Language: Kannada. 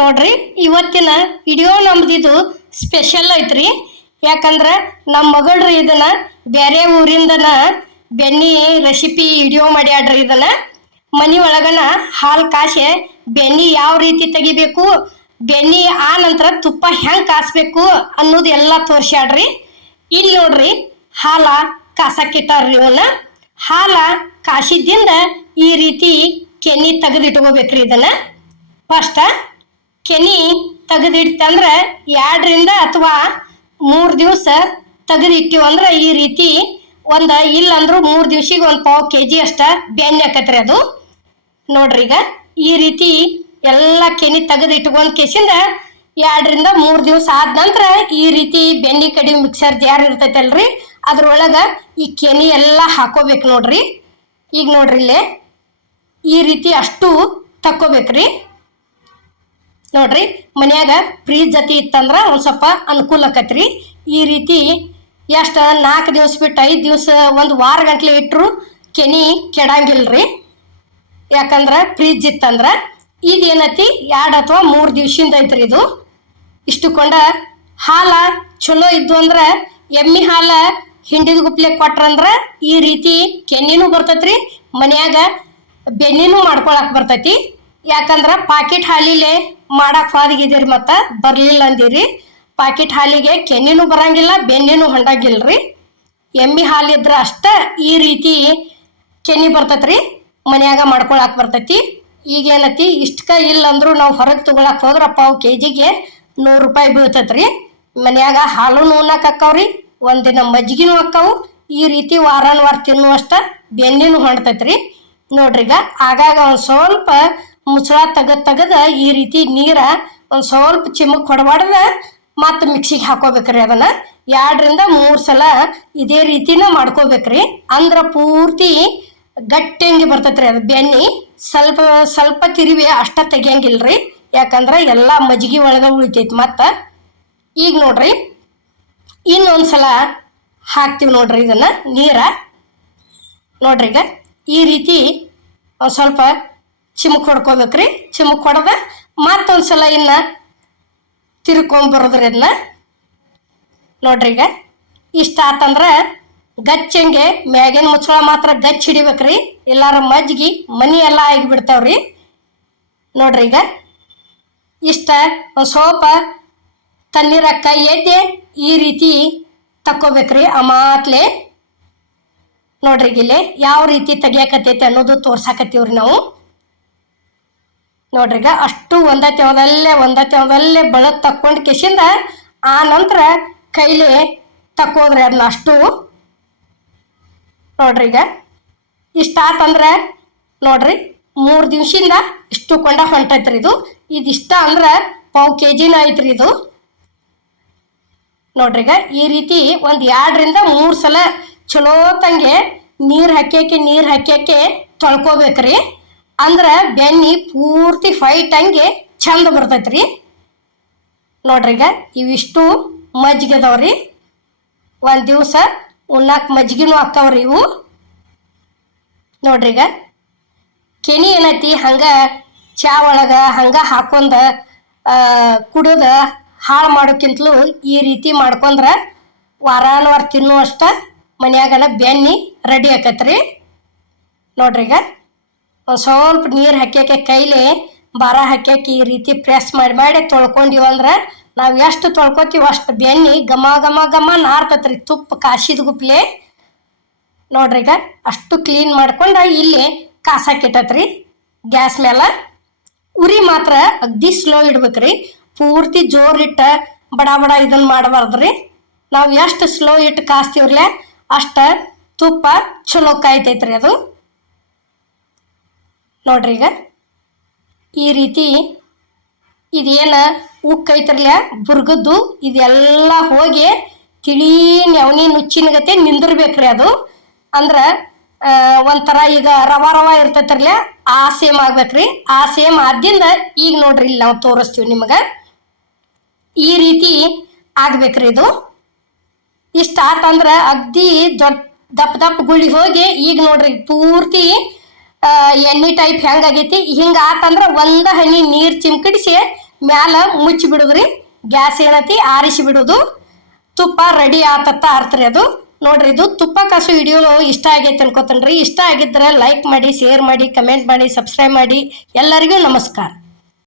ನೋಡ್ರಿ, ಇವತ್ತಿನ ವಿಡಿಯೋ ನಮ್ದಿದು ಸ್ಪೆಷಲ್ ಐತ್ರಿ. ಯಾಕಂದ್ರೆ ನಮ್ಮ ಮಗಳ್ರಿ ಇದನ್ನ ಬೇರೆ ಊರಿಂದನ ಬೆನ್ನಿ ರೆಸಿಪಿ ವಿಡಿಯೋ ಮಾಡ್ಯಾಡ್ರಿ ಇದನ್ನ. ಮನಿ ಒಳಗನ ಹಾಲು ಕಾಸೆ ಬೆನ್ನಿ ಯಾವ ರೀತಿ ತೆಗಿಬೇಕು, ಬೆನ್ನಿ ಆ ನಂತರ ತುಪ್ಪ ಹೆಂಗ್ ಕಾಸ್ಬೇಕು ಅನ್ನೋದು ಎಲ್ಲ ತೋರ್ಸ್ಯಾಡ್ರಿ ಇಲ್ಲಿ ನೋಡ್ರಿ, ಹಾಲ ಕಾಸಕ್ಕಿಟ್ಟಾರ್ರಿ ಇವನ್ನ ಹಾಲ ಕಾಸಿದ್ದಿಂದ ಈ ರೀತಿ ಕೆನ್ನಿ ತೆಗೆದಿಟ್ಕೋಬೇಕ್ರಿ ಇದನ್ನ. ಫಸ್ಟ್ ಕೆನಿ ತೆಗೆದಿಡ್ತಂದ್ರೆ ಎರಡರಿಂದ ಅಥವಾ ಮೂರು ದಿವಸ ತೆಗೆದಿಟ್ಟಿವಿ ಅಂದ್ರೆ ಈ ರೀತಿ ಒಂದು ಇಲ್ಲಂದ್ರೂ ಮೂರು ದಿವ್ಸಿಗೆ ಒಂದು ಪಾವು ಕೆ ಜಿ ಅಷ್ಟ ಬೆಣ್ಣೆ ಅದು. ನೋಡ್ರಿ ಈಗ ಈ ರೀತಿ ಎಲ್ಲ ಕೆನಿ ತೆಗೆದಿಟ್ಕೊಂಡ್ ಕೇಸಿಂದ ಎರಡರಿಂದ ಮೂರು ದಿವಸ ಆದ ನಂತರ ಈ ರೀತಿ ಬೆಣ್ಣೆ ಕಡಿ ಮಿಕ್ಸರ್ ಜಾರ್ ಇರ್ತೈತಲ್ರಿ, ಅದ್ರೊಳಗೆ ಈ ಕೆನಿ ಎಲ್ಲ ಹಾಕೋಬೇಕು ನೋಡ್ರಿ. ಈಗ ನೋಡ್ರಿ ಇಲ್ಲೇ ಈ ರೀತಿ ಅಷ್ಟು ತಕ್ಕೋಬೇಕ್ರಿ. ನೋಡ್ರಿ, ಮನ್ಯಾಗ ಫ್ರೀಜ್ ಜೊತೆ ಇತ್ತಂದ್ರ ಒಂದು ಸ್ವಲ್ಪ ಅನುಕೂಲ ಆಕತ್ರಿ. ಈ ರೀತಿ ಎಷ್ಟು ನಾಲ್ಕು ದಿವಸ ಬಿಟ್ಟು ಐದು ದಿವಸ ಒಂದು ವಾರ ಗಂಟ್ಲೆ ಇಟ್ಟರು ಕೆನಿ ಕೆಡಂಗಿಲ್ರಿ. ಯಾಕಂದ್ರೆ ಫ್ರೀಜ್ ಇತ್ತಂದ್ರ ಇದೇನತಿ ಎರಡು ಅಥವಾ ಮೂರು ದಿವ್ಸಿಂದ ಐತ್ರಿ ಇದು. ಇಷ್ಟು ಕೊಂಡ ಹಾಲ ಚಲೋ ಇದ್ದು ಅಂದ್ರೆ ಎಮ್ಮಿ ಹಾಲ ಹಿಂಡಿದ ಗುಪ್ಲೆ ಕೊಟ್ರಂದ್ರೆ ಈ ರೀತಿ ಕೆನ್ನಿನೂ ಬರ್ತೈತ್ರಿ, ಮನ್ಯಾಗ ಬೆನ್ನಿನೂ ಮಾಡ್ಕೊಳಕ್ ಬರ್ತೈತಿ. ಯಾಕಂದ್ರ ಪಾಕೆಟ್ ಹಾಲಿಲೆ ಮಾಡಕ್ ಹೋದಿಗಿದ್ದೀರಿ ಮತ್ತ ಬರ್ಲಿಲ್ಲ ಅಂದಿರಿ. ಪಾಕೆಟ್ ಹಾಲಿಗೆ ಕೆನ್ನಿನೂ ಬರಂಗಿಲ್ಲ ಬೆನ್ನಿನೂ ಹೊಂಡಂಗಿಲ್ರಿ. ಎಮ್ಮಿ ಹಾಲಿದ್ರ ಅಷ್ಟ ಈ ರೀತಿ ಕೆನ್ನಿ ಬರ್ತೈತ್ರಿ, ಮನ್ಯಾಗ ಮಾಡ್ಕೊಳಕ್ ಬರ್ತೈತಿ. ಈಗೇನತಿ ಇಷ್ಟಕ ಇಲ್ಲ ಅಂದ್ರು ನಾವು ಹೊರಗೆ ತಗೊಳಕ್ ಹೋದ್ರಪ್ಪ ಅವು ಕೆ ಜಿಗೆ ನೂರು ರೂಪಾಯಿ ಬೀಳ್ತೈತ್ರಿ. ಮನ್ಯಾಗ ಹಾಲು ಉಣ್ಣಕ್ ಅಕ್ಕವ್ರಿ, ಒಂದಿನ ಮಜ್ಜಿಗೆನೂ ಅಕ್ಕವು. ಈ ರೀತಿ ವಾರನ್ ವಾರ ತಿನ್ನುವಷ್ಟ ಬೆನ್ನಿನೂ ಹೊಂಡ್ತೈತ್ರಿ. ನೋಡ್ರಿಗ, ಆಗಾಗ ಒಂದು ಸ್ವಲ್ಪ ಮುಚ್ಚಳ ತೆಗದ್ ತೆಗದ ಈ ರೀತಿ ನೀರ ಒಂದು ಸ್ವಲ್ಪ ಚಿಮಕ್ ಹೊಡಬಾಡ್ದ ಮತ್ತು ಮಿಕ್ಸಿಗೆ ಹಾಕೋಬೇಕ್ರಿ ಅದನ್ನ. ಎರಡರಿಂದ ಮೂರು ಸಲ ಇದೇ ರೀತಿನ ಮಾಡ್ಕೋಬೇಕ್ರಿ. ಅಂದ್ರ ಪೂರ್ತಿ ಗಟ್ಟಿಯಂಗೆ ಬರ್ತೈತ್ರಿ ಅದು ಬೆನ್ನಿ ಸ್ವಲ್ಪ ಸ್ವಲ್ಪ ತಿರುವಿ ಅಷ್ಟ ತೆಗಿಯಂಗಿಲ್ರಿ. ಯಾಕಂದ್ರೆ ಎಲ್ಲ ಮಜ್ಜಿಗೆ ಒಳಗೆ ಉಳಿತೈತಿ ಮತ್ತು. ಈಗ ನೋಡ್ರಿ, ಇನ್ನೊಂದು ಸಲ ಹಾಕ್ತೀವಿ ನೋಡ್ರಿ ಇದನ್ನ ನೀರ. ನೋಡ್ರಿ ಈಗ ಈ ರೀತಿ ಸ್ವಲ್ಪ ಚಿಮುಕ್ ಹೊಡ್ಕೋಬೇಕ್ರಿ, ಚಿಮುಕ್ ಹೊಡೆದ ಮತ್ತೊಂದು ಸಲ ಇನ್ನು ತಿರ್ಕೊಂಬರೋದ್ರಿ ಅದನ್ನ ನೋಡ್ರಿ ಈಗ, ಇಷ್ಟ ಆತಂದ್ರೆ ಗಚ್ಚಂಗೆ ಮ್ಯಾಗಿನ ಮುಚ್ಚಳ ಮಾತ್ರ ಗಚ್ಚ ಹಿಡಿಬೇಕ್ರಿ, ಎಲ್ಲಾರ ಮಜ್ಜಿಗೆ ಮನಿ ಎಲ್ಲ ಆಗಿಬಿಡ್ತಾವ್ರಿ. ನೋಡ್ರಿ ಈಗ, ಇಷ್ಟ ಒಂದು ಸ್ವಲ್ಪ ತಣ್ಣೀರ ಕೈ ಎದ್ದೆ ಈ ರೀತಿ ತಕ್ಕೋಬೇಕ್ರಿ ಅಮಾತ್ಲೆ ನೋಡ್ರಿ ಇಲ್ಲಿ ಯಾವ ರೀತಿ ತೆಗಿಯಕತ್ತೈತಿ ಅನ್ನೋದು ತೋರ್ಸಾಕತ್ತೀವ್ರಿ ನಾವು. ನೋಡ್ರಿ ಈಗ ಅಷ್ಟು ಒಂದ ತೆವದಲ್ಲೇ ಒಂದ ತೆವದಲ್ಲೇ ಬಳ ತಕ್ಕೊಂಡು ಕಿಶಿಂದ ಆ ನಂತರ ಕೈಲಿ ತಕ್ಕೋದ್ರಿ ಅದನ್ನ ಅಷ್ಟು. ನೋಡ್ರಿ ಈಗ ಇಷ್ಟ ಅಂದ್ರೆ ನೋಡ್ರಿ ಮೂರು ದಿವ್ಸದಿಂದ ಇಷ್ಟು ಕೊಂಡ ಹೊಂಟೈತ್ರಿ ಇದು. ಇದಿಷ್ಟ ಅಂದ್ರೆ ಪಾವು ಕೆ ಜಿನ ಐತ್ರಿ ಇದು. ನೋಡ್ರಿ ಈಗ ಈ ರೀತಿ ಒಂದು ಎರಡರಿಂದ ಮೂರು ಸಲ ಚಲೋ ತಂಗೆ ನೀರು ಹಾಕ್ಯಾಕೆ ನೀರು ಹಾಕ್ಯಾಕೆ ತೊಳ್ಕೊಬೇಕ್ರಿ. ಅಂದ್ರೆ ಬೆನ್ನಿ ಪೂರ್ತಿ ಫೈಟ್ ಹಂಗೆ ಚಂದ ಬರ್ತೈತ್ರಿ. ನೋಡ್ರಿ ಈಗ ಇವಿಷ್ಟು ಮಜ್ಜಿಗೆ ಅದಾವ್ರಿ. ಒಂದು ದಿವಸ ಉಣ್ಣಾಕ ಮಜ್ಜಿಗೆನೂ ಹಾಕ್ತಾವ್ರಿ ಇವು. ನೋಡ್ರಿ ಈಗ ಕೆನಿ ಏನೈತಿ? ಹಂಗ ಚಾ ಒಳಗೆ ಹಂಗ ಹಾಕೊಂಡ ಕುಡಿದ ಹಾಳು ಮಾಡೋಕ್ಕಿಂತಲೂ ಈ ರೀತಿ ಮಾಡ್ಕೊಂಡ್ರೆ ವಾರಾನ್ವಾರ ತಿನ್ನುವಷ್ಟ ಮನ್ಯಾಗನ ಬೆನ್ನಿ ರೆಡಿ ಆಕತ್ರಿ. ನೋಡ್ರಿ ಈಗ ಸ್ವಲ್ಪ ನೀರು ಹಾಕ್ಯಾಕೆ ಕೈಲಿ ಬರ ಹಾಕ್ಯಾಕೆ ಈ ರೀತಿ ಪ್ರೆಸ್ ಮಾಡಿ ಮಾಡಿ ತೊಳ್ಕೊಂಡಿವಿ ಅಂದ್ರೆ ನಾವು ಎಷ್ಟು ತೊಳ್ಕೊತೀವಿ ಅಷ್ಟು ಬೆನ್ನಿ ಘಮ ಘಮ ಘಮ ನಾರ್ತತ್ರಿ ತುಪ್ಪ ಕಾಸಿದ ಗುಪ್ಲೆ ನೋಡ್ರಿ ಈಗ ಅಷ್ಟು ಕ್ಲೀನ್ ಮಾಡ್ಕೊಂಡು ಇಲ್ಲಿ ಕಾಸಾಕಿಟ್ಟತ್ರಿ ಗ್ಯಾಸ್ ಮೇಲೆ ಉರಿ ಮಾತ್ರ ಅಗ್ದಿ ಸ್ಲೋ ಇಡ್ಬೇಕ್ರಿ. ಪೂರ್ತಿ ಜೋರಿಟ್ಟ ಬಡ ಬಡ ಇದನ್ನ ಮಾಡಬಾರ್ದ್ರಿ. ನಾವು ಎಷ್ಟು ಸ್ಲೋ ಇಟ್ಟು ಕಾಸ್ತೀವ್ರಲ್ಲ ಅಷ್ಟ ತುಪ್ಪ ಚಲೋ ಕಾಯ್ತೈತ್ರಿ ಅದು. ನೋಡ್ರಿ ಈಗ. ಈ ರೀತಿ ಇದೇನು ಉಕ್ಕೈತ್ರಲ್ಲ ಬುರ್ಗದ್ದು, ಇದೆಲ್ಲ ಹೋಗಿ ತಿಳಿ ನೆವನಿ ನುಚ್ಚಿನ ಗತೆ ನಿಂದಿರ್ಬೇಕ್ರಿ ಅದು. ಅಂದ್ರೆ ಒಂಥರ ಈಗ ರವ ರವ ಇರ್ತೈತ್ರಲ್ಲ ಆ ಸೇಮ್ ಆಗ್ಬೇಕ್ರಿ. ಆ ಸೇಮ್ ಆದ್ದರಿಂದ ಈಗ ನೋಡ್ರಿ ಇಲ್ಲಿ ನಾವು ತೋರಿಸ್ತೀವಿ ನಿಮಗೆ. ಈ ರೀತಿ ಆಗ್ಬೇಕ್ರಿ ಇದು. ಇಷ್ಟ ಆತಂದ್ರೆ ಅಗ್ದಿ ದೊಡ್ಡ ದಪ್ಪ ದಪ್ಪ ಗುಳಿ ಹೋಗಿ ಈಗ ನೋಡ್ರಿ ಪೂರ್ತಿ ಎಣ್ಣೆ ಟೈಪ್ ಹೆಂಗಾಗೈತಿ? ಹಿಂಗ ಆತಂದ್ರ ಒಂದ ಹನಿ ನೀರ್ ಚಿಮ್ಕಡಿಸಿ ಮ್ಯಾಲ ಮುಚ್ಚಿ ಬಿಡುದ್ರಿ. ಗ್ಯಾಸ್ ಏನತಿ? ಆರಿಸಿ ಬಿಡುದು. ತುಪ್ಪ ರೆಡಿ ಆತತ್ತ ಆರ್ತ್ರಿ ಅದು. ನೋಡ್ರಿ, ಇದು ತುಪ್ಪ ಕಾಸು ವಿಡಿಯೋ ಇಷ್ಟ ಆಗೈತೆ ಅನ್ಕೋತನ್ರಿ. ಇಷ್ಟ ಆಗಿದ್ರೆ ಲೈಕ್ ಮಾಡಿ ಶೇರ್ ಮಾಡಿ ಕಮೆಂಟ್ ಮಾಡಿ ಸಬ್ಸ್ಕ್ರೈಬ್ ಮಾಡಿ. ಎಲ್ಲರಿಗೂ ನಮಸ್ಕಾರ.